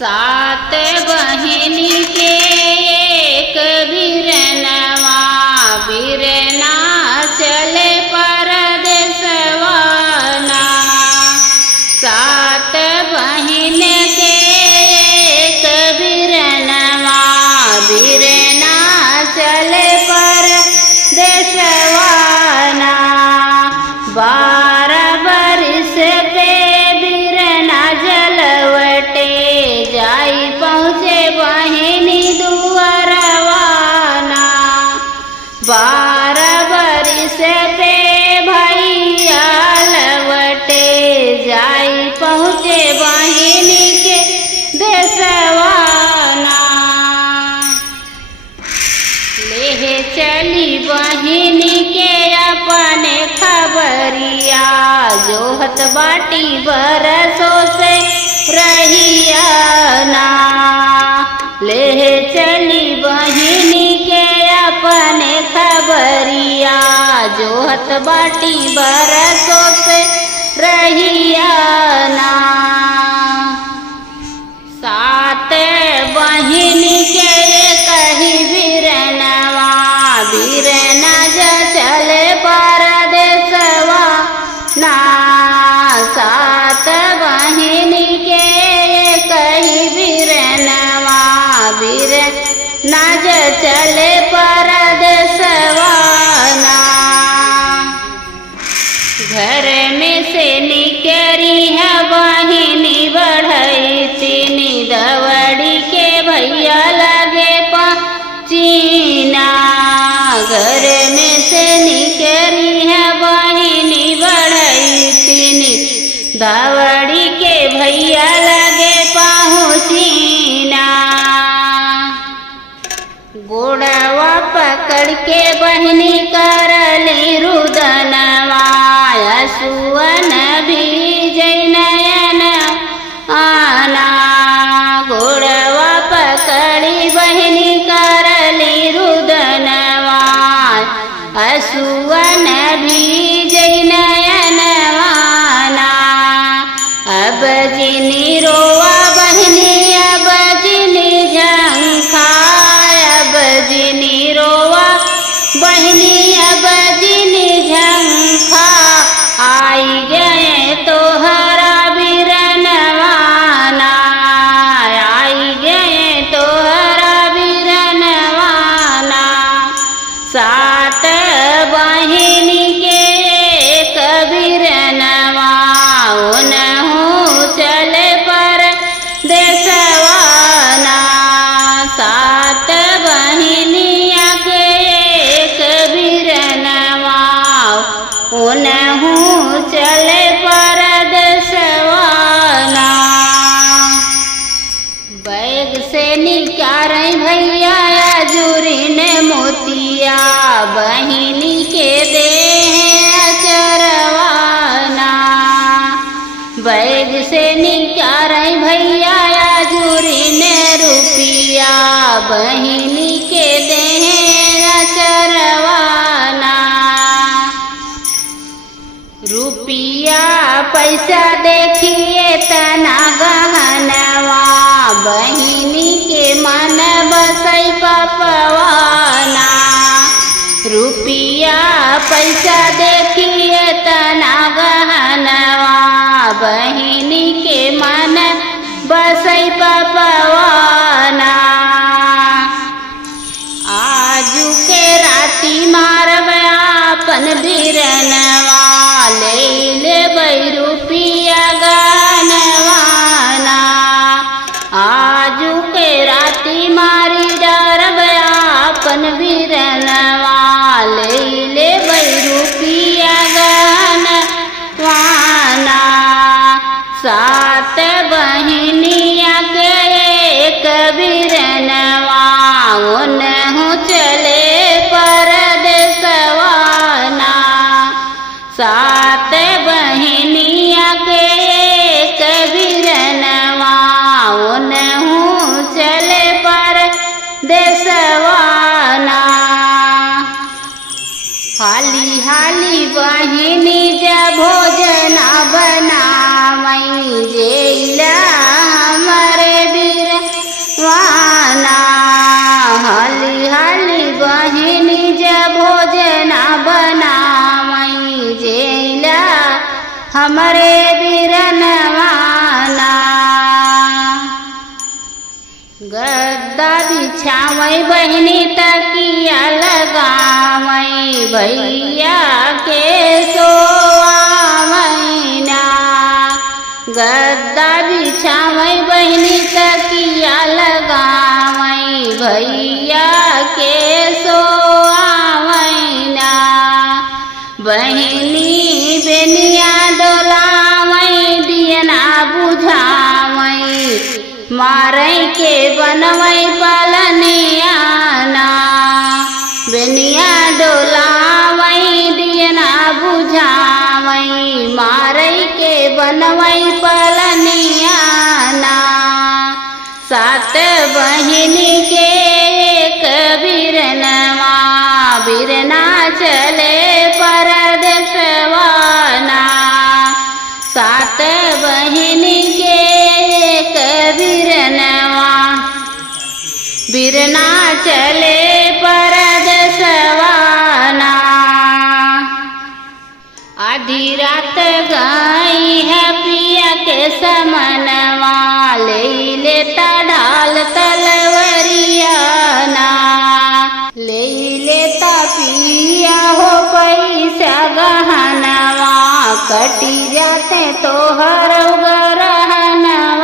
सात बहिनी के एक बिरनवा, बिरना चले परदेसवाना। सात बहिन के एक बिरनवा, बिरना चले परदेसवाना। 12 बरिस पे बिरना जलवटे, जाई पहुँचे बहिनी दुआरवाना। 12 बरिस पे भैया लवटे, जाई पहुँचे बहिनी के देसवाना। लेह चली बहिनी के अपने खबरिया, जोहत बाटी बरसों से रहिया ना। लेह चली बहिनी के अपने खबरिया, जोहत बाटी बरसों से रहिया ना। सात बहिनी के कही बिरनवा, बिरना जा चले परदेसवा ना। सात बहिनी के कही बिरनवा, बिरना जा चले परदेसवा ना। घर में से निकरी है बहिनी बढ़ई चीनी, दवड़ी के भैया लगे पचीना। घर में से निकरी है बहिनी बढ़ई चीनी, दवड़ी के भैया लगे पहुँचीना। गोड़वा पकड़ के बहिनी करली रुदनवा, सुवन भी जैनयन आना। गोड़वा पकड़ी बहिनी करली रुदनवा, सुवन भी जैनयन आना। अब जिनी रोवा बहिनी, अब जिनी झंखा, अब जिनी रोवा बहिनी, अब जिनी झंखा। आई गए तोहरा बिरनवाना, आई गए तोहरा बिरनवाना। सात बहिनी के एक बिरनवा, उनहु चले परदेसवाना। सात बहिनिया के एक बिरनवा, उनहु चले परदेसवाना। बैग से निकारे भैया अजूरी ने मोतिया, बहिनी के दे अचरवाना। बैग से निकारे भैया अजूरी ने रुपिया, बहिनी के दे अचरवाना। रुपिया पैसा देखिए तना गहनवा, बहिनी के मन बसई पपवाना। रुपिया पैसा देखिए तना गहनवा, बहिनी के मन बसई पपवाना। आजू के राती मारब आपन बिरनवा, ले रुपिया गनवाना। आजू के राती मारी डरब आपन बिरनवा, ले रुपिया गनवाना। सात बहिनिया के एक बिरनवा, उनहु चले परदेसवाना। सात बहिनिया के एक बिरनवा, उनहु चले परदेसवाना। हाली हाली बहिनी जा भोजना बनावई, जेला हमारे भी गद्दा बिछावई बहनी तकिया लगावई भैया के सोआवैना। गद्दा बिछावई बहनी तकिया लगावई भैया के सोआवैना। बहनी बेनिया डोलावई दियना बुझावई मारई के बनवई पलनियाना। बेनिया डोलावई दियना बुझावई मारई के बनवई पलनियाना। सात बहिनी के एक बिरनवा बिरना चले परदेसवाना। सात बहिनी के एक बिरनवा बिरना चले परदेसवाना। आधी रात गई है पिया के समनवा ले लेता ढाल तलवरियाना। ले लेता पिया हो पैसा गहनवा कटी जाते तोहर गरहनवाना।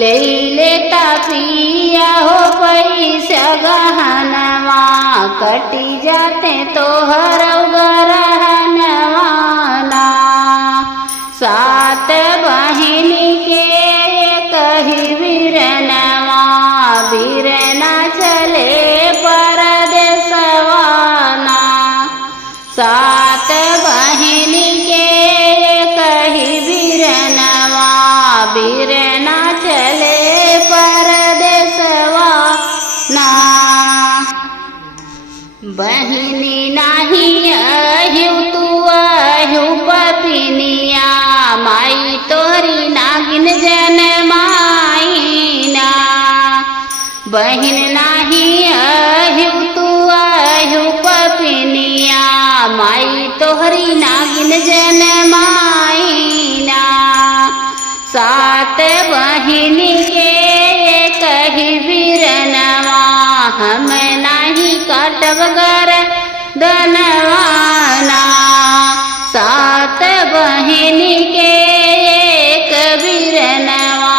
ले लेता पिया हो पैसा गहनवा कटी जाते तोहर गरहनवाना। सात बहिनी के कही बिरनवा बिरना चले परदेसवाना। सात बहिनी के कही बिरनवा बिरना चले परदेसवाना। बहिनी नाही अहिउ तू अहिउ पपिनिया माई तोहरी नागिन जनमाईना। बहिन नाही अहिउ तू अहिउ पपिनिया माई तोहरी नागिन जनमाईना। सात बहिनी के कही बिरनवा हम नाही काटब गर्दनवाना। सात बहिनी के एक बिरनवा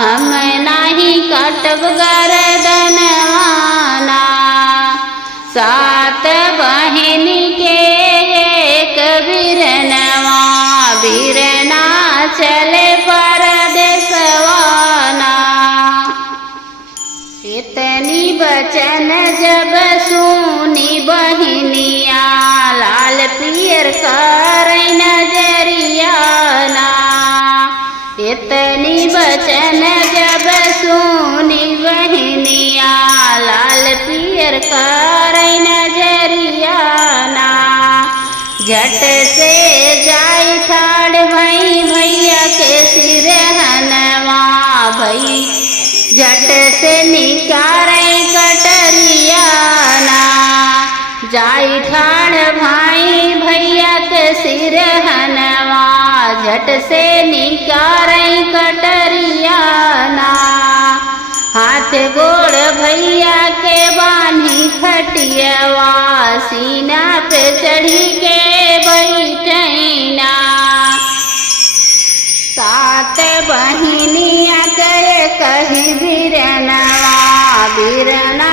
हम नाही काटब गर्दनवाना। सात बहिनी के एक बिरनवा बिरना चले परदेसवाना। इतनी बचन जब सुनी बहिनिया लाल पियर करई नजरियाना। इतनी बचन जब सुनी बहिनिया लाल पियर करई नजरियाना। झट से जाई ठाड़ भई भैया के सिरहनवा भई झट से निकारई कटरियाना। जाई ठाड़ भाई भैया के सिरहनवा झट से निकारई कटरियाना। हाथ गोड़ भैया के बांधी खटियवा सीना पे चढ़ी के बैठैना। सात बहिनिया के कही बिरनवा बिरना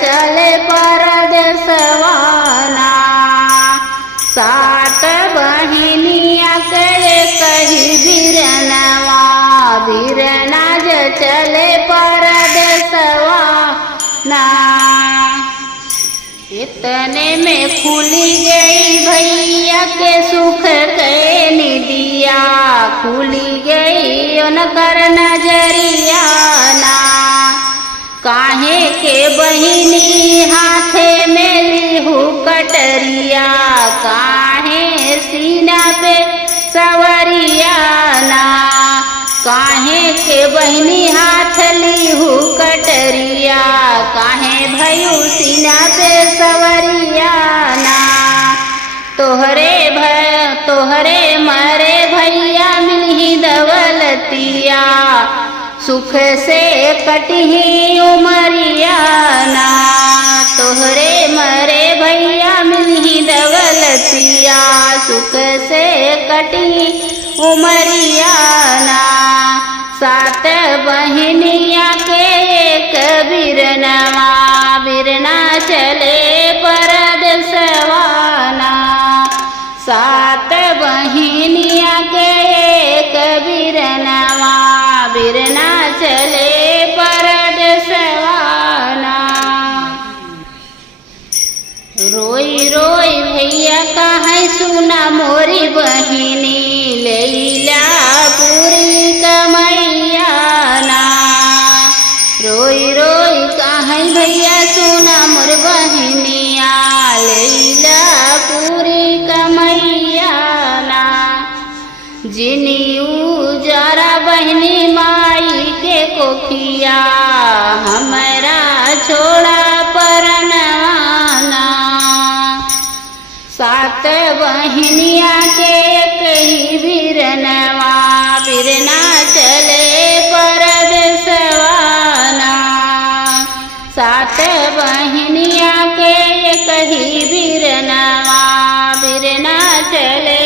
चले परदेसवाना। सात बहिनिया के कही बिरनवा बिरना चले परदेसवाना। इतने में खुली गई भैया के सुख के निदिया खुली गई उनकर नजरियाना। काहे के बहिनी हाथे में लिहू कटरिया काहे सीना पे सवरियाना। काहे के बहिनी हाथ लिहू कटरिया काहे भयू सीना पे सवरियाना। तोहरे मरे भैया मिलही दौलतिया सुख से कटही उमरिया ना, तोहरे मरे भैया मिलही दौलतिया, सुख से कटही उमरिया ना। सात बहनिया के एक बिरनवा, बिरना चले परदेसवा ना, सात बहनिया के एक बिरनवा, बिरना चले परदेसवा ना। रोई रोई भैया काहे सुना मोरी बहिनी, लैला पूरी कमैया ना, रोई रोई काहे भैया सुना मोर बहिनिया, लैला पूरी कमैया ना। जिनी उजारा बहनी माई के कोखिया, हमरा छोड़ा परनवाना, सात बहनिया के कही बिरनवा, बिरना चले परदेसवा ना, सात बहनिया के कही बिरनवा, बिरना चले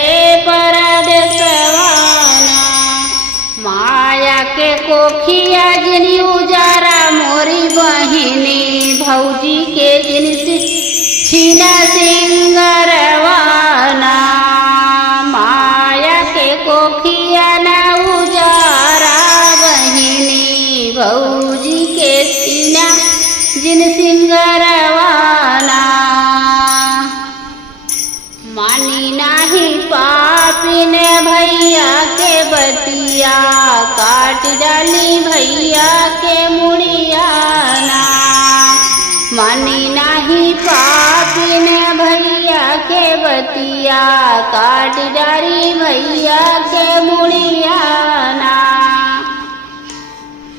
परदेसवा ना। माया के कोखिया जिनी उजारा मोरी बहिनी, भौजी के जिन छीना सिंगरवा ना, माया के कोखिया ना उजारा बहिनी, भौजी के छीना जिन सिंगरवा ना। मानी नाही पापिन भैया के बतिया, काट डाली भैया के मुड़िया ना, मानी नाही पापिन भैया के बतिया, काट डाली भैया के मुड़िया ना,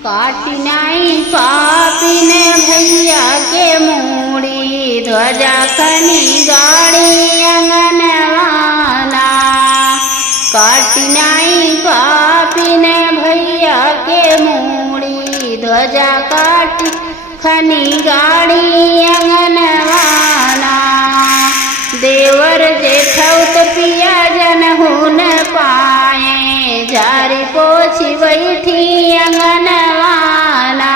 काट नाही पापिन भैया के मुड़ी, ध्वजा खनी गाड़ी अंगनवा ना, काट नाही पापिन भैया के मुड़ी, ध्वजा काट खनी गाड़ी अंगनवा ना। देवर जेठौत पिया जन हो न पाए, झारी पोछी बैठी अंगनवा ना,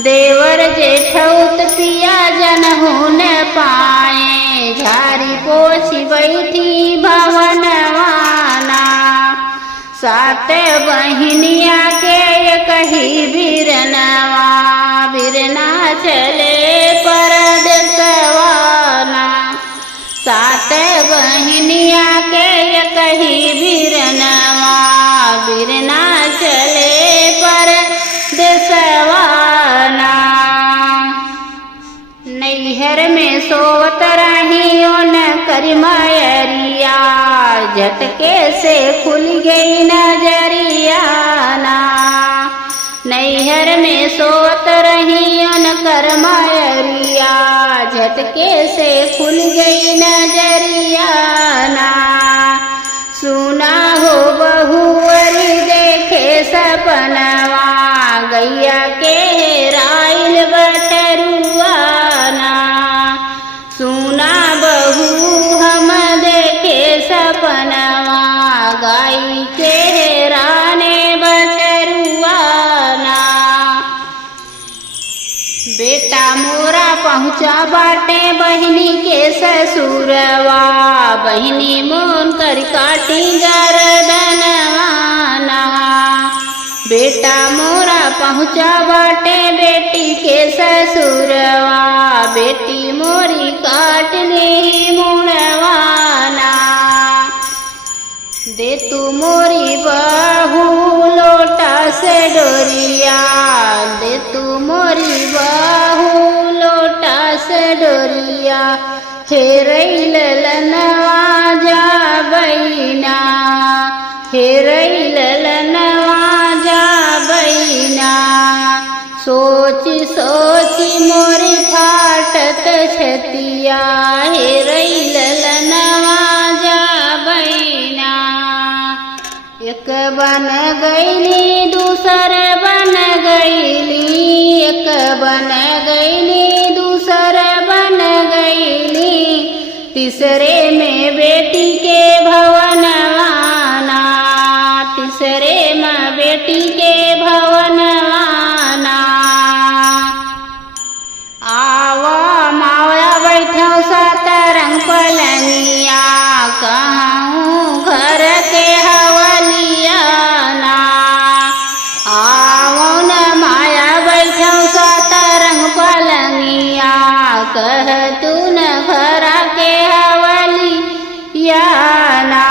देवर जेठौत पिया जन हो न पाए, झारी पोछी बैठी भवनवा ना। सात बहनिया के कही बिरनवा, बिरना चले परदेसवा ना, सात बहनिया के कही बिरनवा, बिरना चले परदेसवा ना। नैहर में सोवत रही ओन करी मायरिया, झटके से खुल गई नजरिया ना, नैहर में सोवत रही ओन कर मायरिया, झटके से खुल गई नजरिया ना। सुना हो बहुअरी देखे सपनवा, गैया के हेराइल बटरुआ ना, सुना बहू हम देखे सपनवा, गाई के हेराने बटरुआ ना। बेटा मोरा पहुँचा बाटे बहिनी के ससुरवा, बहिनी मोन कर काटी गर्दनवा ना, बेटा मोरा पहुँचा बाटे बेटी के ससुरवा, बेटी मोरी काट ली मुड़वा ना। दे तू मोरी बहू लोटा से डोरिया, दे तू मोरी बहू लोटा से डोरिया, हेरैल लनवा जा बैना, हेरैल लनवा जा बैना। सोची सोची मोरी फाटत छतिया, हेरैल लनवा जा बैना। एक बन गईली दूसर बन गईली, दूसर बन गईली, तीसरे में बेटी के भवनवाना, तीसरे में बेटी के भवनवाना। आवा मावया बैठो सात रंग पलंगिया, कहूँ घर के हवलिया ना। आवो न माया बैठो सात रंग पलंगिया, कह तू न घर के हवलिया ना।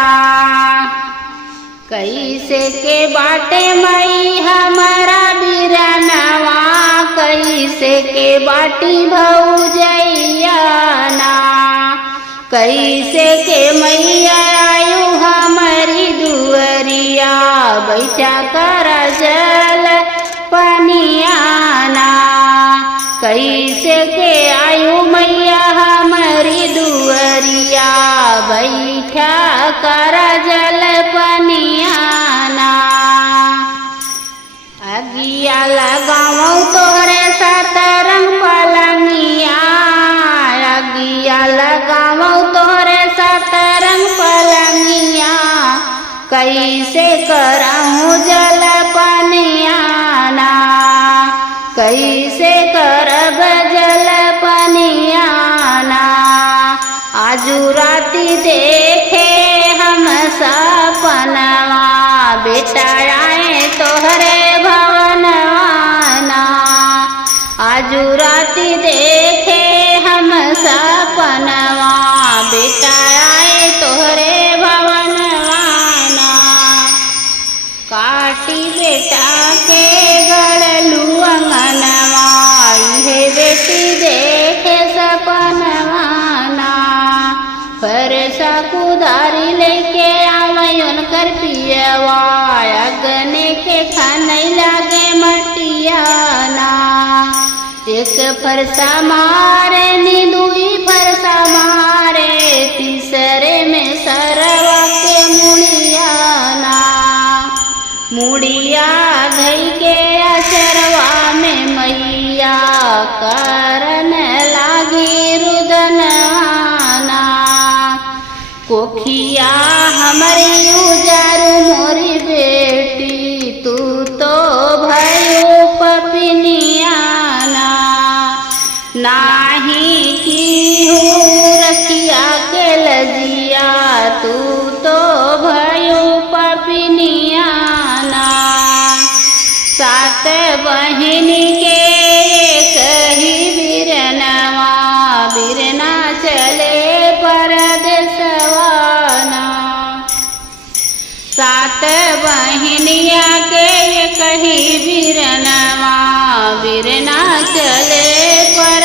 कैसे के बाटे मई हमारा बिरनवा, कैसे के बाटी भौजैया ना। कैसे के मैया आयु हमारी दुअरिया, बैठा कर जल पनियाना। कैसे के आयु मैया हमारी दुअरिया, बैठा कर जल पनियाना। अगिया लगावो तोहरे सात रंग पलंगिया, अगिया लगावो तोहरे सात रंग पलंगिया, कैसे करहूँ जल पनियाना, कैसे करब जल पनियाना। आजू राती देखे हम सपनवा, बेटा आए तोहरे भवनवाना। आजू राती देखे हम सपनवा, बेटा आए तोहरे भवनवाना। काटी बेटा के गड़लू अंगनवा, इहे बेटी देखे सपनवाना। फरसा कुदारी लेके आवयन कर पियवा, अगने के खाने लागे मटियाना। एक फरसा मारे नी, दुई फरसा मारे, तीसरे में सरवा के मुड़ियाना। मुड़िया धई के अचरवा में मैया, करन लागी रुदनवाना। कोखिया हमारी उजारू मोरी बेटी, तू तो भयो पपिनियाना। नाही की हूँ रखिया के लजिया, तू तो भयो पपिनियाना। सात बहिनी के एक ही बिरनवा, बिरना चले परदेसवाना। सात बहिनिया के एक ही बिरनवा, बिरना चले पर